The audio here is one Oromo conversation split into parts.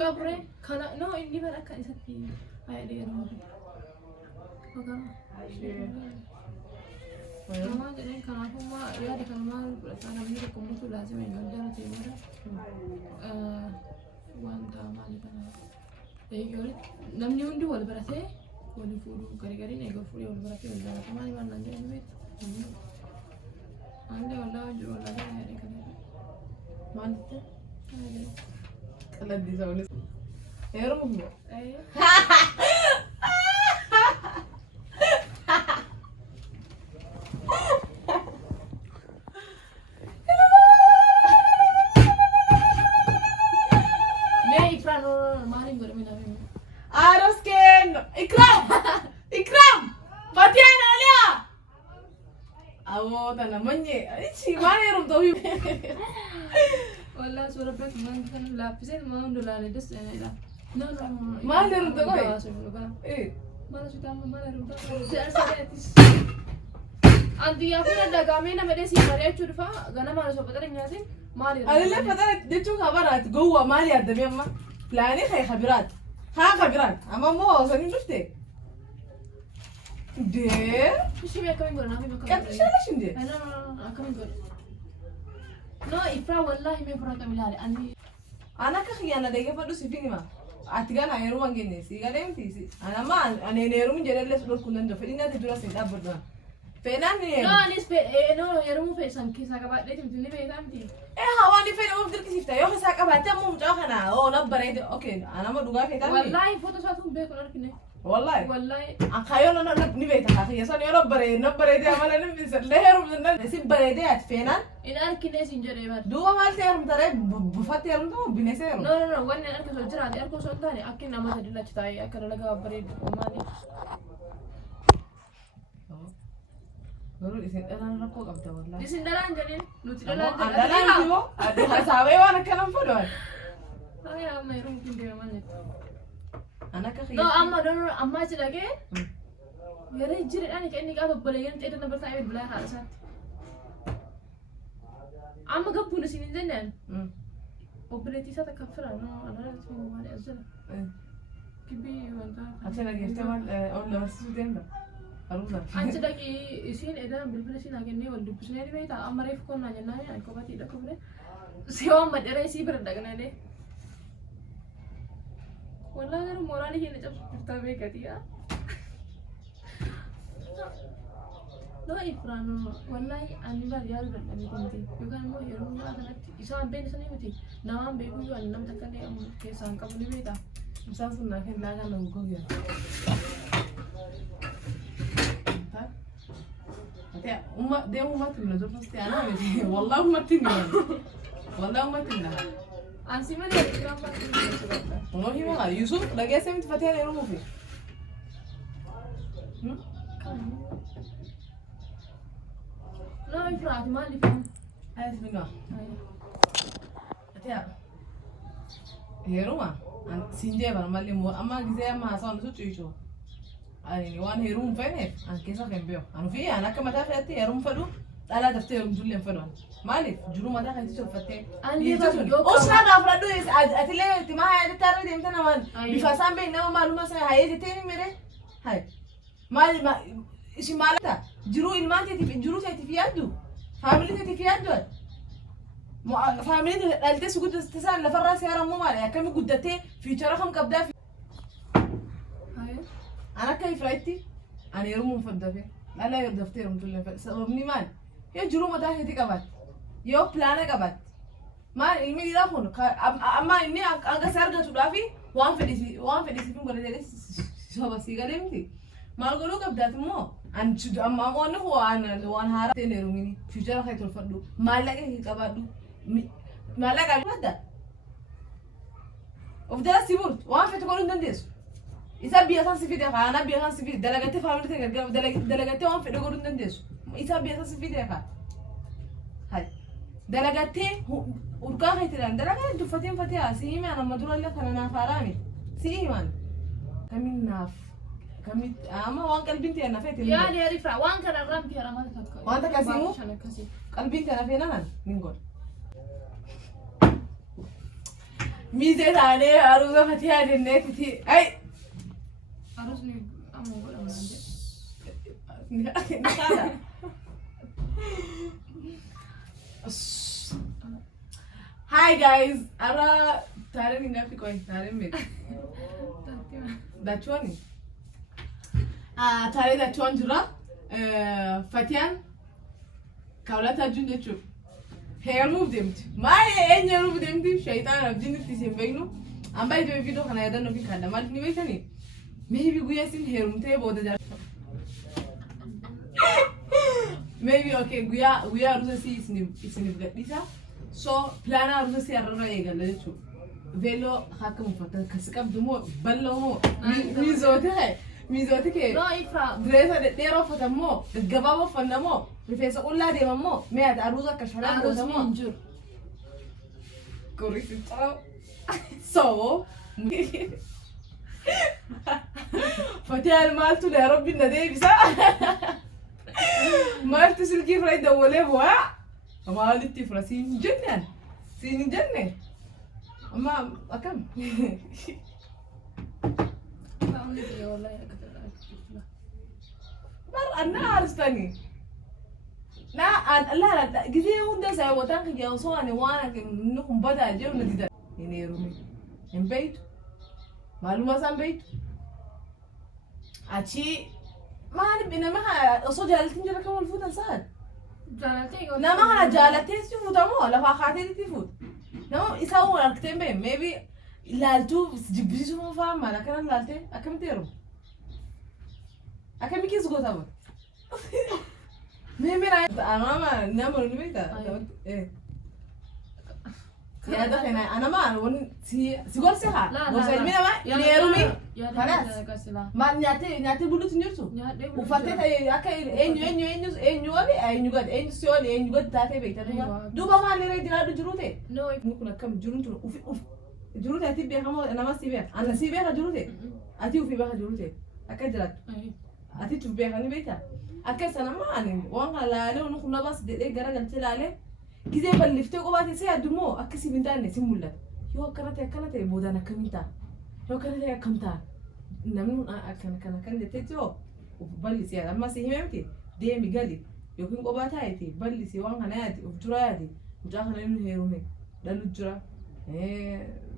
Kabre, kana no ini bara kan isatti ay de no. Oka. Mama jadi kana kuma ya di kana kana ni ko mutu lazim en gandara te mara. Wanta mali kana. Yori namni undi wal barate wal furu gari gari ne go furu wal barate wal barate mali man nande ni met. Ande wala jo wala ne kana. Mante. Lagi soalnya, herum nggak? Nih iklan maling berminat. Harus kan, ikram, Fatihan Alia. Awo tanamannya, sih mana herum tahu? والله صورة بيت ما كان لابسين ما هم دولار يدس لا لا ما لهم تقوي إيه ما له شو تعمل ما لهم تقوي جالس عندي يا فينا دعامين أنا بدي سيماريا تشوفها غنا ما له شو بدر إنجازين ما لي أنا لا بدر دتشو خبرات جوا ما لي أدمي أما لاني خي خبرات خبرات أما مو سنين شفتي ده مش بيا كم يقول أنا في مكان كم تشيلش إندي أنا كم يقول no ifra wallahi me fura kamilale anni ana ka khiyana de gefa du sifini ma atigana yeru mangene si gadem tisi ana ma ane neru mun jere les dor kunan do fedina te dura sin dabba fenan ni no anis pe no yeru mu fe san kisa ka ba de timtini be tamti hawani fe o dir kisifta yo khisa ka ba ta mu mutakhana o nabare de okay ana ma duga fe tan wallahi foto satu be ko arkine والله والله أخيال أنا نبيت أخي صار يا رب نبرة دي عملا نبيت لهر من نسيب بريدات فينا إن أنا كناس إنجري بار دوا مال تيرم ترى بفات تيرم تو بنسيرم no وانا أنا كسر جرا دي أركو سنتاني أكين أما تدي لا تتاي أكره لقى بريد ماني قالوا إذا أنا ركوك أبدا والله دي سندران جنين نوتيلا أنا لا نجيبه أدي حسابي وأنا كلام فلوس يا ما يروم كندي ماني أنا كخيل no أما تلاقي يا رجال أنا كأني قاعد ببلين تيجي أنا بتعب بلا خالصات أما قبل نسين زنان وبلتي ستكفر أنا لا أسمع مالي أزل كبي وأنت عشان أجي استعمل أول لما سويتين ده أروح أنت دقي يسين إذا بالبلسين أجني ولد بسنة دي بيتا أما ريف كون نجنا يعني كوباتي ده كبره سيوم ما دري سي بردقنا ده والله أنا موراني هنا جب بتابع كتير لا إفران والله أنا بريال بدني كنتي يكان مو يروم لا كنا إسان بين سنين متي نام بيقول يو أنا متكلم أم كيسان كابوني بيتا إنسان سنة كن لا كان نقول يا أتى ده ما تمنى زوج بس أنا والله ما تمنى والله ما تمنى أنسي ما ده إكرام ما تقول والله ما يوسف لقى سمت فتاة يرومو فيه لا إفراد ما اللي فهم هاي سمينا أتى هيروما أن سنجي بنا مالي مو أما جزء ما صار نسوي شيء أنا وان هيروم فين أنا كيسا كم بيو أنا في أنا كم تاخذ أتى هيروم فلو لا دفتر مجلين فلو مالي جرو ما تاخذ تشوف فتاة أوش هذا أفرادو أتلي تما هاي ترى دي متنا مان بفاسان بيننا معلومة سا هاي تاني ميري هاي مال ما إيش مالتا جرو إلمان تيجي جرو تيجي في يدو فاميلي تيجي في يدو فاميلي قالت سكوت تسأل لفراس يا رمو مالي كم قدتي في تراهم كبدا في هاي أنا كيف رايتي أنا يرمو مفضل في لا يدفتر مطلع سببني مال يا جرو ما تاخذ كبات يو بلانة كبات ما إني لا هون أما إني أنك سارجة تدافي وان فدي سيفون قلت لي شو بس يقولين تي ما أقوله كبدات مو أن شو أما أنا هو أنا وان هارا تنيروميني فيوتشر خير تلفدو ما لقى كبادو ما لقى هذا وفدلا سيبور وان فتقولون دندس إذا بيأسان سفيدة أنا بيأسان سفيدة دلقتي فاميلي تكرر دلقتي وان فتقولون دندس إذا بيأسان سفيدة هاي دلقتي urgaa keetiran dalagaa duffateen fatee asii mana madura illee kana naaf haaraami sii man kamin naaf kamit ama waan qalbiin ta'e naaf ta'e yaa deeri fra waan kana ramti harama takka waan takka simu qalbiin ta'e naaf ta'e nan nin god miizee taanee aruuza fatiyaa jenneetiti ay Arusni amma godhamu naan jedhe. Hi guys, ara taariin hin gafi qoy taariin miti. Dachuani. Taaree dachuan jira. Fatiyaan kaawlataa jiru jechuudha. Heerumuuf deemti. Maali eenyu heerumuuf deemti? Shayitaana abdiin itti isin beeknu. Amma iddoo viidiyoo kana yaadannoo fi kan lamaatti ni beekanii. Maybe guyyaa isin heerumtee booda jaalladha. Maybe okay guyyaa aruusa si isiniif gadhiisa. So pilaana aruusa si har'arra eegalla jechuudha. Veeloo akka muffatan kasi qabdu moo bal'oo moo miizoote kee No ifra. direesa dhedheeroo uffatan moo gaggabaaboo uffanna moo rifeensa qullaa deeman moo mee ati aruusa akka shalaa goota Arusni moo hin jiru. gorrisicha so Fatiyaan maaltu lee rabbiin na deebisa maaltu silkii fira dawwalee bu'aa maalitti fira siin hin jenne amma akkam Family kiyya wallahi akka ta'e. bar anna arstani na Allah gize hunda sai watan ka yawo so ne wana ke nukun bada je na dida ne rumi in bait maluma san bait achi mani bina ma so jalatin jira kamul futan sad Jaalatee yoo nama kana jalatin si futamo la fa khatiri ti fut nama isawu arkten be maybe ilaaltu jibbisu fa mala kana lalte akam teru akam kis gotaba Mimi na anama nama nubita eh ya da kana anama won si sigor se ha La, go la, sai la. mina ma Ya, ni ya, erumi ya, Khalas. ya, kasila. ma nyate bulu tunjurtu Nyaadhee ufatte tay akka enyu wali enyu gad taate beekta duba Aywa. duba maali re jiraadu jirute No. ni kun akkam jirun tun uf jirute ati beekamo nama si beek anna si beeka jirute ati ufi beeka jirute akka jiraat ati tu beekani beekta akka sana maani waan halaale onu kun bas dedee gara galche laale gizee balliftee qobaate si addumoo akka si bintaanne si mul'ata yoo akkana ta'e boodaan akkamiin ta'a yoo akkana ta'e akkam ta'a namni akkana kan jetteetti yoo uf bal'isi amma si himemti deemi gali yookiin qobaa taa'eeti bal'isi waan kana yaati uf dura yaati mucaa kana inni heerume dhalu jira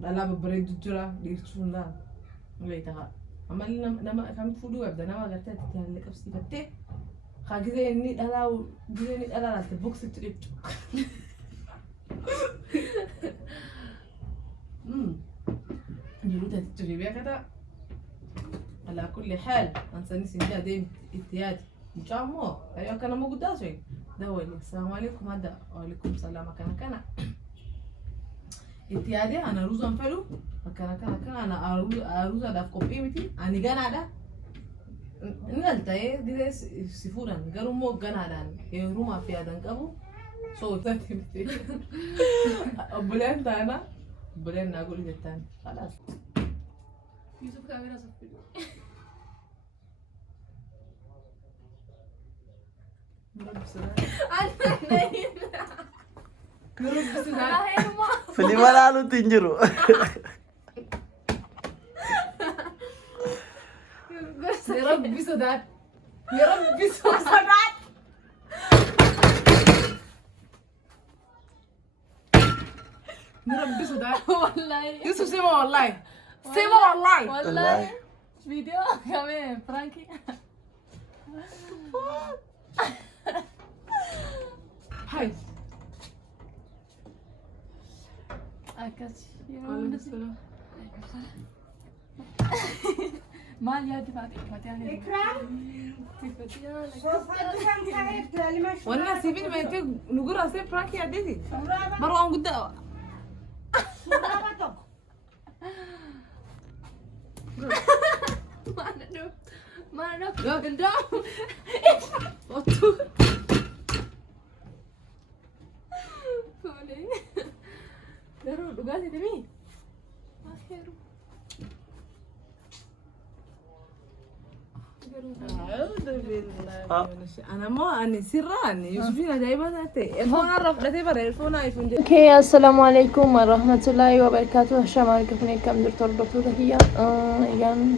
dhalaa babbareedu jira dhiirsuun laa beektaa amma nama kam fuudhuu qabda nama agartee ati jaalle qabsiifattee haa gizee inni dhalaa laalte boksitti dhibdu jiruuta ture beekata على كل حال أنساني سنجا دين اتياد مجامو أيوة كان موجود شيء دولي السلام عليكم هذا وعليكم السلام كان اتيادي أنا روز أنفلو كان أنا أروز هذا في قبيمتي أنا جانا هذا نقلت دي سفورا قالوا مو جانا هذا يروما في هذا نقبو صوت تمتي بلين تانا بلين نقول جتان خلاص Yusuf kamera sappidu. Film lalu tinjuru. يا رب سداد يا رب سداد يا رب سداد Wallahi. يوسف سيما والله سيما والله Wallahi. Video kami Frankie. هاي Akas. Mal ya Fatih وانا سيبيني ما يتي نقول اسيب براكي عديتي مرة عن قدام Mana Ya. gendam. Otu Boleh. Daru duga sih demi. Akhir. أنا ما أني سراني يوسفين جايبة ذاتي الفون عرف لا تبر الفون آيفون اوكي السلام عليكم ورحمة الله وبركاته شمال كفني كم درتور دكتور هي يعني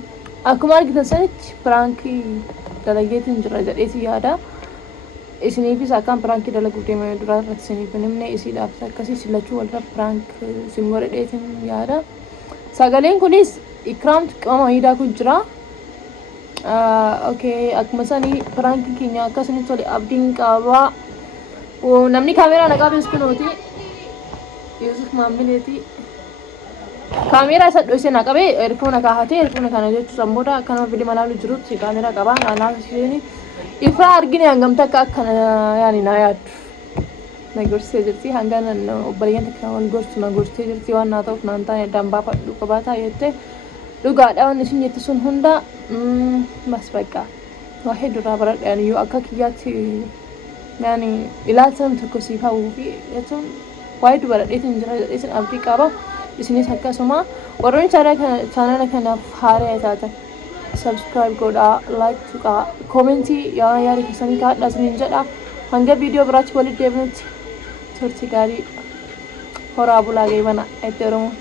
أكو ما قد سنت برانكي دلقيت نجرا جريتي هذا إسني في ساكان برانكي دلقوتي ما يدرا رتسني بنمني إسي دافتا كسي سلچو ولا برانك سيمور ديتن هذا ساغالين كونيس إكرام كما هيدا كجرا اوكي أكما ساني برانكي كينيا كسني تولي أبدين كابا ونمني كاميرا نقاب يسكنوتي يوسف مامليتي كاميرا سدوسي نقابي إرفونا كاهاتي إرفونا كان جيتو سمبودا كانوا فيديو ملالو جروتي كاميرا قابا أنا سيني إفرا أرجيني هنگم تكا كان يعني نايات نغورسي جرتي هنگان وبريان تكاون غورسي جرتي وانا توف نانتا دامبا فدو كباتا يته لغا داون نسين يتسون هوندا بس بقى واحد رابر يعني يو أكاكياتي يعني إلاتهم تكوسي فاو في يتون وايد برد إيتن جرا إيتن أبدي كابا إسني سكا سما وروني channel كنا فاري أتاتا subscribe كودا like تكا كومنتي يا ياري كساني كات لازم جدا هنگا فيديو براتش ولي ديفنت تورتي كاري هرابو لاغي بنا إتروم